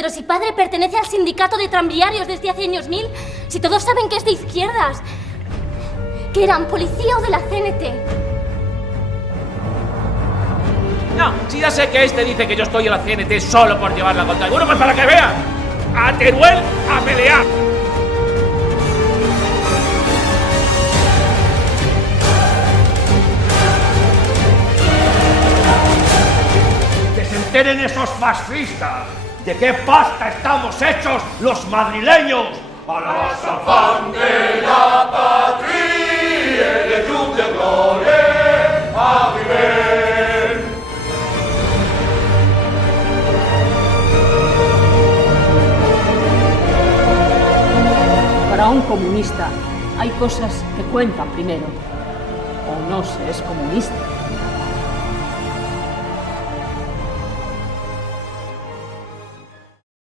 Pero si padre pertenece al sindicato de tranviarios desde hace años 1000, si todos saben que es de izquierdas, que eran policía o de la CNT. No, si ya sé que este dice que yo estoy en la CNT solo por llevarla contra alguno, pues para que vean. A Teruel a pelear. Que se enteren esos fascistas de qué pasta estamos hechos los madrileños. A la afán de la patria, de llum de gloria, a vivir. Para un comunista hay cosas que cuentan primero. O no se es comunista.